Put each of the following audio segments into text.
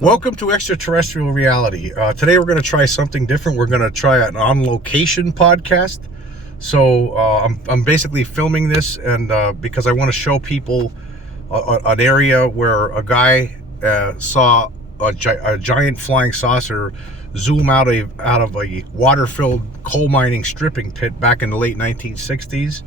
Welcome to Extraterrestrial Reality. Today we're going to try something different. We're going to try an on-location podcast. So I'm basically filming this and because I want to show people an area where a guy saw a giant flying saucer zoom out of a water-filled coal mining stripping pit back in the late 1960s.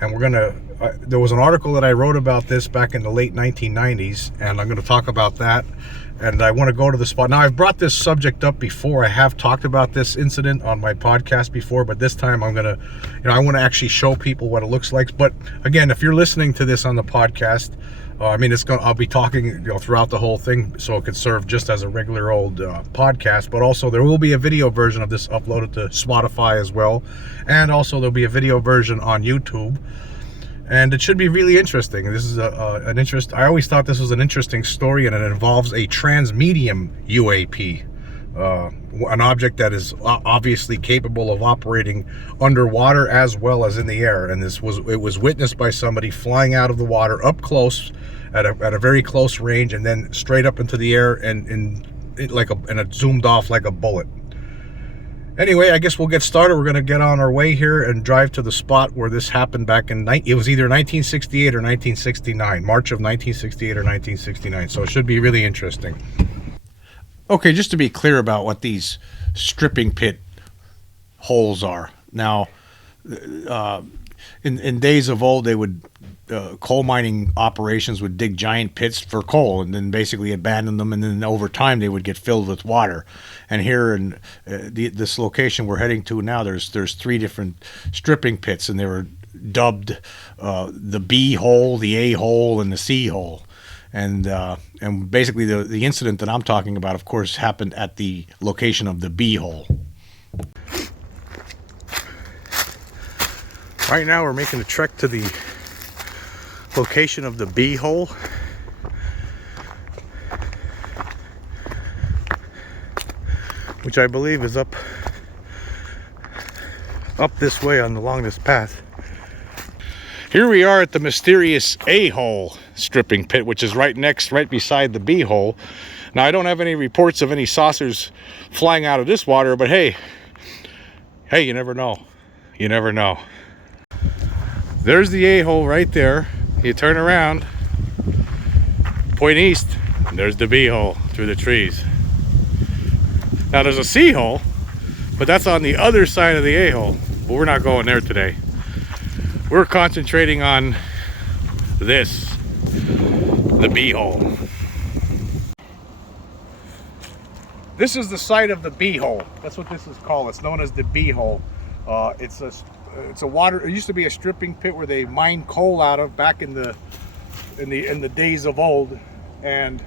And we're going to, there was an article that I wrote about this back in the late 1990s, and I'm going to talk about that. And I want to go to the spot. Now, I've brought this subject up before. I have talked about this incident on my podcast before, but this time I'm going to, I want to actually show people what it looks like. But again, if you're listening to this on the podcast, I'll be talking, throughout the whole thing, so it could serve just as a regular old podcast. But also, there will be a video version of this uploaded to Spotify as well, and also there'll be a video version on YouTube. And it should be really interesting. This is an interest. I always thought this was an interesting story, and it involves a transmedium UAP, an object that is obviously capable of operating underwater as well as in the air. And it was witnessed by somebody flying out of the water up close at a very close range, and then straight up into the air and it zoomed off like a bullet. Anyway, I guess we'll get started. We're going to get on our way here and drive to the spot where this happened back in, it was either 1968 or 1969, March of 1968 or 1969. So it should be really interesting. Okay, just to be clear about what these stripping pit holes are. Now, in days of old, they would, coal mining operations would dig giant pits for coal and then basically abandon them, and then over time they would get filled with water. And here in this location we're heading to now, there's three different stripping pits, and they were dubbed the B-Hole, the A-Hole, and the C-Hole. And basically the incident that I'm talking about, of course, happened at the location of the B-Hole. Right now we're making a trek to the location of the B-Hole. Which I believe is up this way along this path. Here we are at the mysterious A-Hole stripping pit, which is right beside the B-Hole. Now, I don't have any reports of any saucers flying out of this water, but hey, you never know. You never know. There's the A-Hole right there. You turn around, point east, and there's the B-Hole through the trees. Now there's a C-Hole, but that's on the other side of the A-Hole. But we're not going there today. We're concentrating on this, the B-Hole. This is the site of the B-Hole. That's what this is called. It's known as the B-Hole. It's a water. It used to be a stripping pit where they mined coal out of back in the days of old, and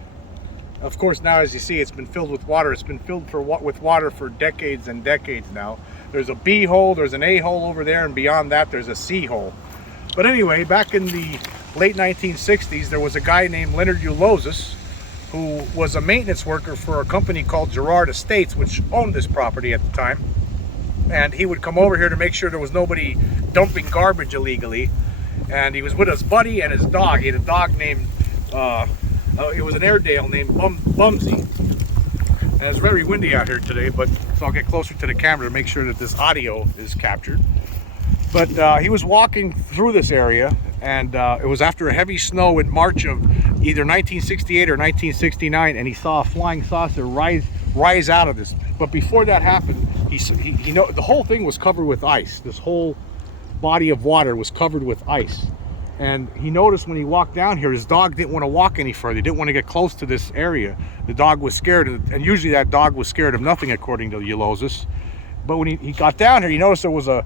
of course now, as you see, it's been filled with water. It's been filled with water for decades and decades now. There's a B-Hole, there's an A-Hole over there, and beyond that there's a C-Hole. But anyway, back in the late 1960s, there was a guy named Leonard Ulozis who was a maintenance worker for a company called Girardville Estates, which owned this property at the time. And he would come over here to make sure there was nobody dumping garbage illegally. And he was with his buddy and his dog. He had a dog named, it was an Airedale named Bumsy. And it's very windy out here today, so I'll get closer to the camera to make sure that this audio is captured. But he was walking through this area, and it was after a heavy snow in March of either 1968 or 1969, and he saw a flying saucer rise out of this. But before that happened, the whole thing was covered with ice. This whole body of water was covered with ice. And he noticed when he walked down here, his dog didn't want to walk any further. He didn't want to get close to this area. The dog was scared, and usually that dog was scared of nothing, according to Ulozis. But when he got down here, he noticed there was a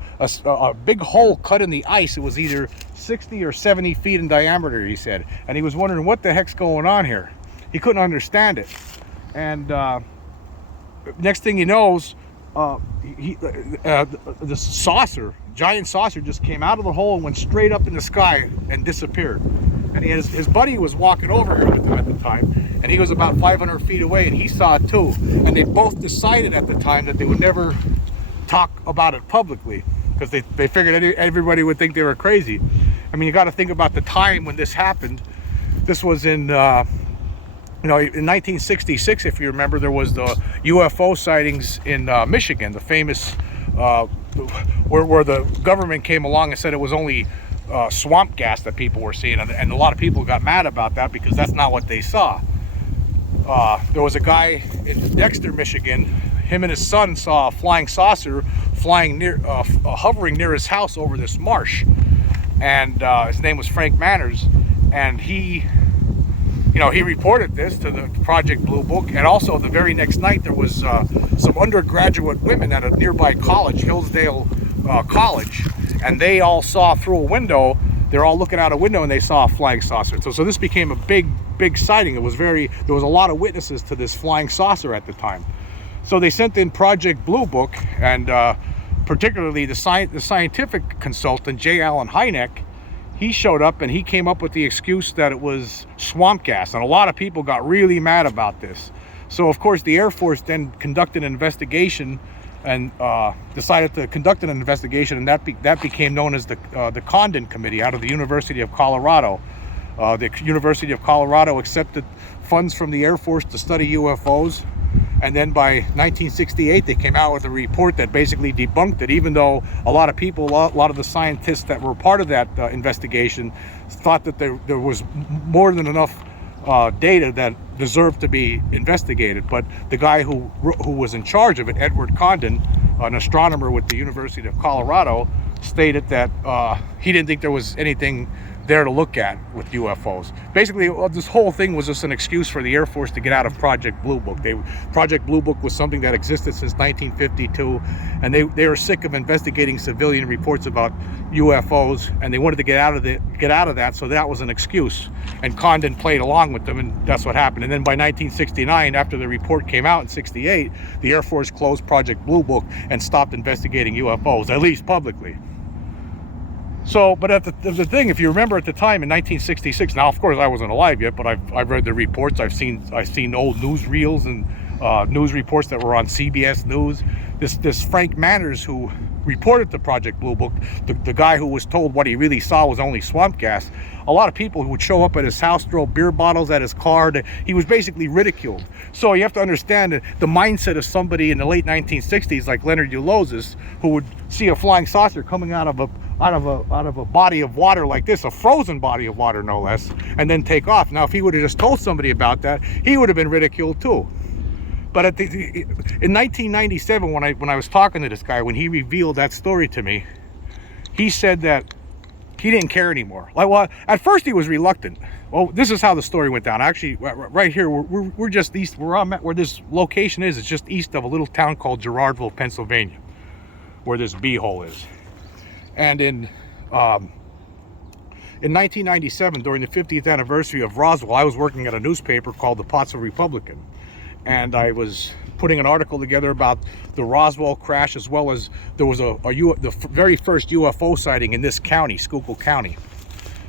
big hole cut in the ice. It was either 60 or 70 feet in diameter, he said. And he was wondering, what the heck's going on here? He couldn't understand it. And next thing he knows, the giant saucer just came out of the hole and went straight up in the sky and disappeared. And his buddy was walking over here with him at the time, and he was about 500 feet away, and he saw it too. And they both decided at the time that they would never talk about it publicly, because they figured everybody would think they were crazy. I mean, you got to think about the time when this happened. This was in You know, in 1966, if you remember, there was the UFO sightings in Michigan, the famous, where the government came along and said it was only swamp gas that people were seeing, and a lot of people got mad about that because that's not what they saw. There was a guy in Dexter, Michigan. Him and his son saw a flying saucer flying near, hovering near his house over this marsh, and his name was Frank Manners, and he reported this to the Project Blue Book. And also the very next night there was some undergraduate women at a nearby college, Hillsdale College, and they all saw through a window. They're all looking out a window and they saw a flying saucer. So this became a big sighting. There was a lot of witnesses to this flying saucer at the time. So they sent in Project Blue Book, and particularly the scientific consultant, J. Allen Hynek. He showed up and he came up with the excuse that it was swamp gas, and a lot of people got really mad about this. So of course the Air Force then conducted an investigation and decided to conduct an investigation, and that became known as the Condon Committee out of the University of Colorado. The University of Colorado accepted funds from the Air Force to study UFOs, and then by 1968 they came out with a report that basically debunked it, even though a lot of people, a lot of the scientists that were part of that investigation thought that there was more than enough data that deserved to be investigated. But the guy who was in charge of it, Edward Condon, an astronomer with the University of Colorado, stated that he didn't think there was anything there to look at with UFOs. Basically, this whole thing was just an excuse for the Air Force to get out of Project Blue Book. Project Blue Book was something that existed since 1952, and they were sick of investigating civilian reports about UFOs, and they wanted to get out of that. So that was an excuse, and Condon played along with them, and that's what happened. And then by 1969, after the report came out in '68, the Air Force closed Project Blue Book and stopped investigating UFOs, at least publicly. So, but the thing, if you remember at the time in 1966, now of course I wasn't alive yet, but I've read the reports. I've seen old newsreels and news reports that were on CBS News. This Frank Manners, who reported to Project Blue Book, the guy who was told what he really saw was only swamp gas. A lot of people who would show up at his house, throw beer bottles at his car. He was basically ridiculed. So you have to understand the mindset of somebody in the late 1960s, like Leonard Ulozis, who would see a flying saucer coming out of a body of water like this, a frozen body of water no less, and then take off. Now, if he would have just told somebody about that, he would have been ridiculed too. But in 1997, when I was talking to this guy, when he revealed that story to me, he said that he didn't care anymore. Like, well, at first he was reluctant. Well, this is how the story went down. Actually, right here, we're just east. Where this location is. It's just east of a little town called Girardville, Pennsylvania, where this B-Hole is. And in 1997, during the 50th anniversary of Roswell, I was working at a newspaper called the Pottsville Republican, and I was putting an article together about the Roswell crash, as well as there was the very first UFO sighting in this county, Schuylkill County.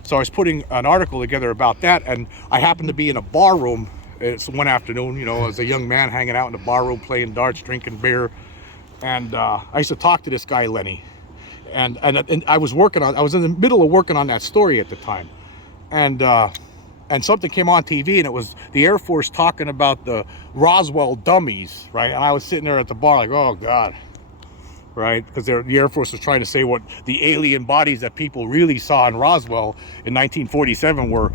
So I was putting an article together about that, and I happened to be in a bar room. It's one afternoon, you know, as a young man hanging out in the bar room, playing darts, drinking beer, and I used to talk to this guy Lenny. And I was in the middle of working on that story at the time, and something came on TV, and it was the Air Force talking about the Roswell dummies, right? And I was sitting there at the bar like, oh God, right? Because the Air Force was trying to say what the alien bodies that people really saw in Roswell in 1947 were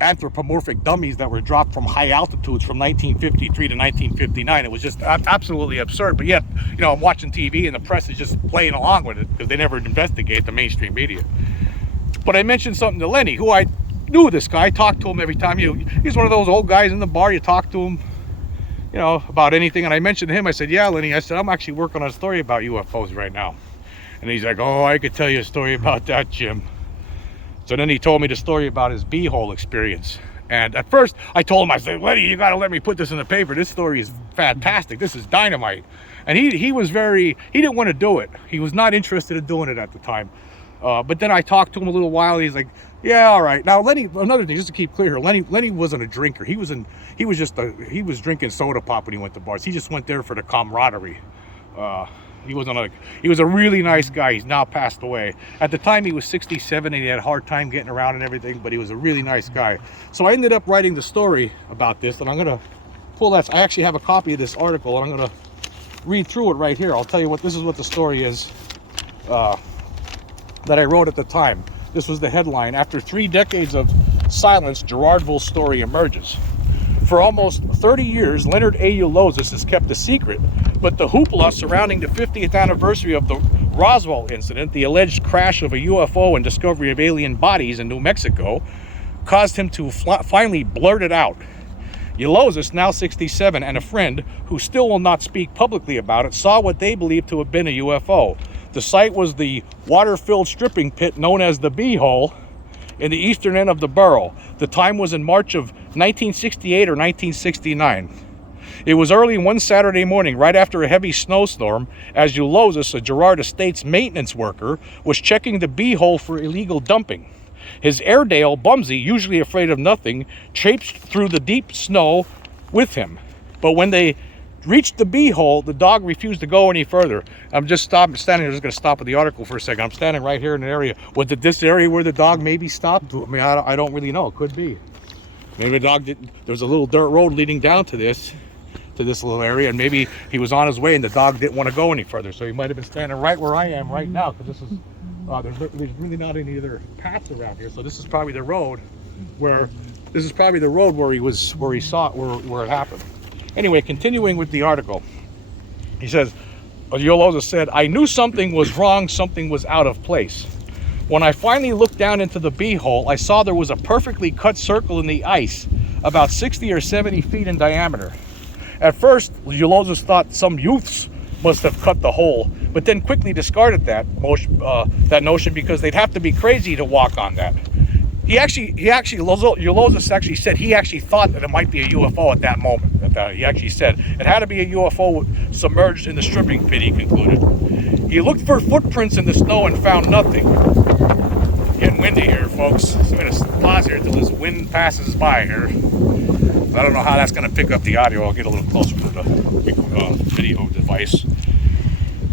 anthropomorphic dummies that were dropped from high altitudes from 1953 to 1959. It was just absolutely absurd. But yet, you know, I'm watching TV and the press is just playing along with it because they never investigate the mainstream media. But I mentioned something to Lenny, who I knew this guy. I talked to him every time. He's one of those old guys in the bar. You talk to him, you know, about anything. And I mentioned to him, I said, yeah, Lenny, I said, I'm actually working on a story about UFOs right now. And he's like, oh, I could tell you a story about that, Jim. So then he told me the story about his B-Hole experience. And at first I told him, I said, Lenny, you got to let me put this in the paper. This story is fantastic. This is dynamite. And he didn't want to do it. He was not interested in doing it at the time. But then I talked to him a little while. He's like, yeah, all right. Now, Lenny, another thing, just to keep clear here, Lenny wasn't a drinker. He was drinking soda pop when he went to bars. He just went there for the camaraderie. He wasn't like, he was a really nice guy. He's now passed away. At the time, he was 67 and he had a hard time getting around and everything, but he was a really nice guy. So I ended up writing the story about this, and I'm gonna pull that. I actually have a copy of this article, and I'm gonna read through it right here. I'll tell you what, this is what the story is that I wrote at the time. This was the headline: after 3 decades of silence, Girardville's story emerges. For almost 30 years, Leonard Ulozis has kept a secret, but the hoopla surrounding the 50th anniversary of the Roswell incident, the alleged crash of a UFO and discovery of alien bodies in New Mexico, caused him to finally blurt it out. Ulozis, now 67, and a friend who still will not speak publicly about it, saw what they believed to have been a UFO. The site was the water-filled stripping pit known as the B-Hole in the eastern end of the borough. The time was in March of 1968 or 1969. It was early one Saturday morning, right after a heavy snowstorm, as Ulozis, a Girard Estates maintenance worker, was checking the B-Hole for illegal dumping. His Airedale, Bumsy, usually afraid of nothing, traipsed through the deep snow with him. But when they reached the B-Hole, the dog refused to go any further. I'm just standing here, just going to stop at the article for a second. I'm standing right here in an area. Was it this area where the dog maybe stopped? I mean, I don't really know. It could be. Maybe the dog didn't. There was a little dirt road leading down to this little area, and maybe he was on his way and the dog didn't want to go any further. So he might have been standing right where I am right now, because this is there's really not any other paths around here. So this is probably the road where he saw it, where it happened. Anyway, continuing with the article, he says, Ulozis said, "I knew something was wrong, something was out of place. When I finally looked down into the B-Hole, I saw there was a perfectly cut circle in the ice, about 60 or 70 feet in diameter. At first, Ulozis thought some youths must have cut the hole, but then quickly discarded that notion because they'd have to be crazy to walk on that. Ulozis actually said he actually thought that it might be a UFO at that moment. He actually said it had to be a UFO submerged in the stripping pit, he concluded. He looked for footprints in the snow and found nothing." Getting windy here, folks. So I'm going to pause here until this wind passes by here. I don't know how that's going to pick up the audio. I'll get a little closer to the video device.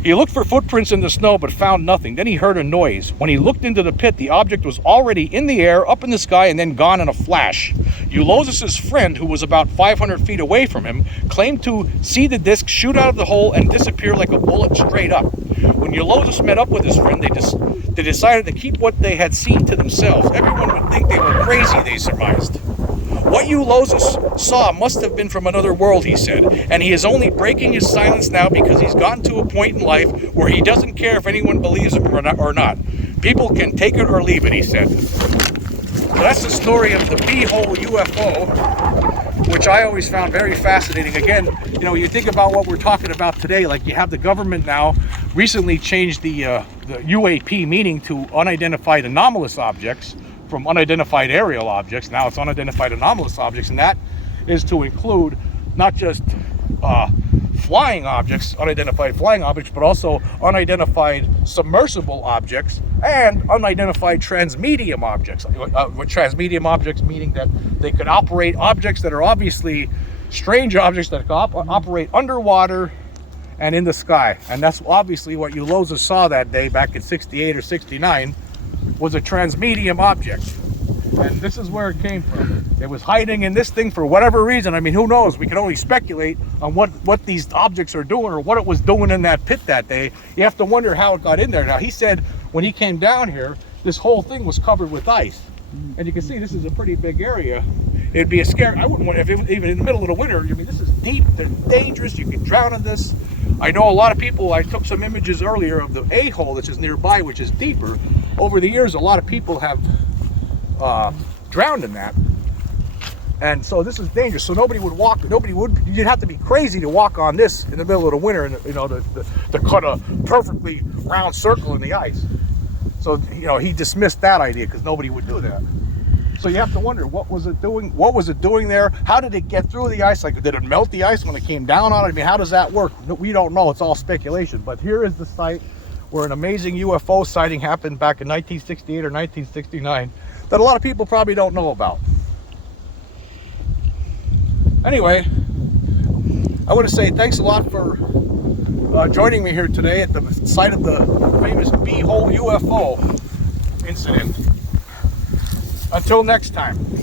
He looked for footprints in the snow but found nothing. Then he heard a noise. When he looked into the pit, the object was already in the air, up in the sky, and then gone in a flash. Ulozis' friend, who was about 500 feet away from him, claimed to see the disc shoot out of the hole and disappear like a bullet straight up. When Ulozis met up with his friend, they decided to keep what they had seen to themselves. Everyone would think they were crazy, they surmised. What Ulozis saw must have been from another world, he said, and he is only breaking his silence now because he's gotten to a point in life where he doesn't care if anyone believes him or not. People can take it or leave it, he said. So that's the story of the B-Hole UFO, which I always found very fascinating. Again, you know, you think about what we're talking about today, like you have the government now recently changed the UAP meaning to unidentified anomalous objects, from unidentified aerial objects. Now it's unidentified anomalous objects, and that is to include not just flying objects, unidentified flying objects, but also unidentified submersible objects and unidentified transmedium objects. Transmedium objects meaning that they could operate objects that are obviously strange objects that could operate underwater and in the sky. And that's obviously what Ulozis saw that day back in 68 or 69, was a transmedium object. And this is where it came from. It was hiding in this thing for whatever reason. I mean, who knows? We can only speculate on what these objects are doing or what it was doing in that pit that day. You have to wonder how it got in there. Now, he said when he came down here, this whole thing was covered with ice. And you can see this is a pretty big area. It'd be a scare. I wouldn't want, if it was even in the middle of the winter, I mean, this is deep, they're dangerous, you can drown in this. I know a lot of people, I took some images earlier of the A-hole, which is nearby, which is deeper. Over the years, a lot of people have drowned in that. And so this is dangerous. So you'd have to be crazy to walk on this in the middle of the winter, and you know, to cut a perfectly round circle in the ice. So, you know, he dismissed that idea because nobody would do that. So you have to wonder, what was it doing? What was it doing there? How did it get through the ice? Like, did it melt the ice when it came down on it? I mean, how does that work? We don't know. It's all speculation. But here is the site where an amazing UFO sighting happened back in 1968 or 1969 that a lot of people probably don't know about. Anyway, I want to say thanks a lot for joining me here today at the site of the famous B-Hole UFO incident. Until next time.